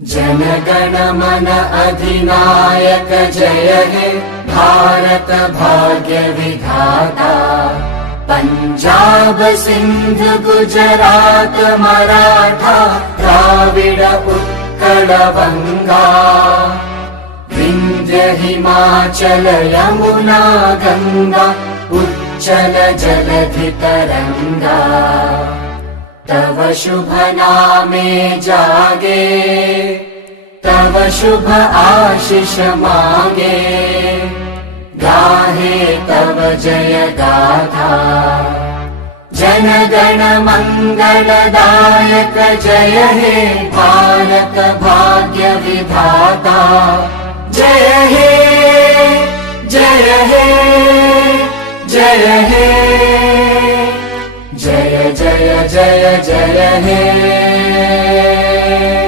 जनगण मन अधिनायक जय हे भारत भाग्य विधाता। पंजाब सिंध गुजरात मराठा द्राविड उत्कल बंगा। विंध्य हिमाचल यमुना गंगा उच्चल जलधि तरंगा। तव शुभ नामे जागे तव शुभ आशीष मांगे। गाहे तव जय गाथा जन गण मंगलदायक जय हे भारत भाग्य विधाता। जय हे जय हे जय हे जय जय जय जय हे।